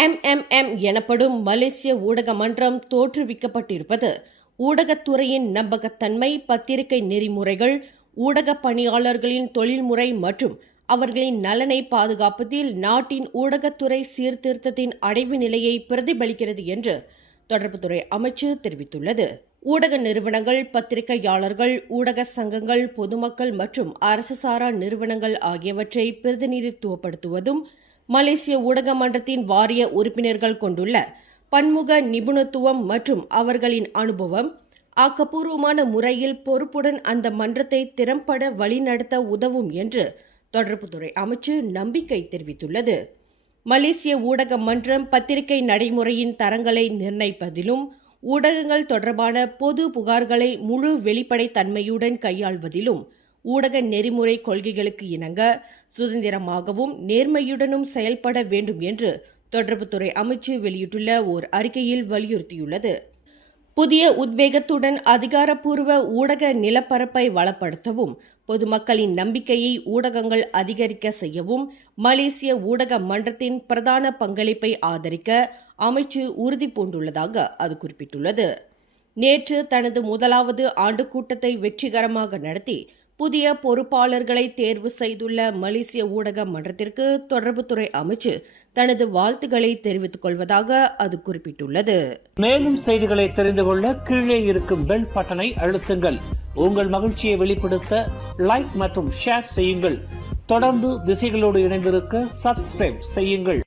எம்எம்எம் எனப்படும் மலேசிய ஊடக மன்றம் தோற்றுவிக்கப்பட்டிருப்பது. ஊடகத்துறையின் நம்பகத்தன்மை பத்திரிகை நெறிமுறைகள் ஊடக பணியாளர்களின் தொழில்முறை மற்றும் அவர்களின் நலனை பாதுகாப்பதில் நாட்டின் ஊடகத்துறை சீர்திருத்தத்தின் அடைவு நிலையை பிரதிபலிக்கிறது என்று தொடர்புத்துறை அமைச்சு தெரிவித்துள்ளது. ஊடக நிறுவனங்கள் பத்திரிகையாளர்கள் ஊடக சங்கங்கள் பொதுமக்கள் மற்றும் அரசு சாரா நிறுவனங்கள் ஆகியவற்றை பிரதிநிதித்துவப்படுத்துவதும் மலேசிய ஊடக மன்றத்தின் வாரிய உறுப்பினர்கள் கொண்டுள்ள பன்முக நிபுணத்துவம் மற்றும் அவர்களின் அனுபவம் ஆக்கப்பூர்வமான முறையில் பொறுப்புடன் அந்த மன்றத்தை திறம்பட வழிநடத்த உதவும் என்று தொடர்புத்துறை அமைச்சு நம்பிக்கை தெரிவித்துள்ளது. மலேசிய ஊடக மன்றம் பத்திரிகை நடைமுறையின் தரங்களை நிர்ணயிப்பதிலும் ஊடகங்கள் தொடர்பான பொது புகார்களை முழு வெளிப்படைத்தன்மையுடன் கையாள்வதிலும் ஊடக நெறிமுறை கொள்கைகளுக்கு இணங்க சுதந்திரமாகவும் நேர்மையுடனும் செயல்பட வேண்டும் என்று தொடர்புத்துறை அமைச்சு வெளியிட்டுள்ள ஓர் அறிக்கையில் வலியுறுத்தியுள்ளது. புதிய உத்வேகத்துடன் அதிகாரப்பூர்வ ஊடக நிலப்பரப்பை வளப்படுத்தவும் பொதுமக்களின் நம்பிக்கையை ஊடகங்கள் அதிகரிக்க செய்யவும் மலேசிய ஊடக மன்றத்தின் பிரதான பங்களிப்பை ஆதரிக்க அமைச்சு உறுதி பூண்டுள்ளதாக அது குறிப்பிட்டுள்ளது. நேற்று தனது முதலாவது ஆண்டு கூட்டத்தை வெற்றிகரமாக நடத்தி புதிய பொறுப்பாளர்களை தேர்வு செய்துள்ள மலேசிய ஊடக மன்றத்திற்கு தொடர்புத்துறை அமைச்சு தனது வாழ்த்துக்களை தெரிவித்துக் கொள்வதாக அது குறிப்பிட்டுள்ளது. மேலும் செய்திகளை தெரிந்து கொள்ள கீழே இருக்கும் பெல் பட்டனை அழுத்துங்கள். உங்கள் மகிழ்ச்சியை வெளிப்படுத்த லைக் மற்றும் ஷேர் செய்யுங்கள். தொடர்ந்து திசைகளோடு இணைந்திருக்க சப்ஸ்கிரைப் செய்யுங்கள்.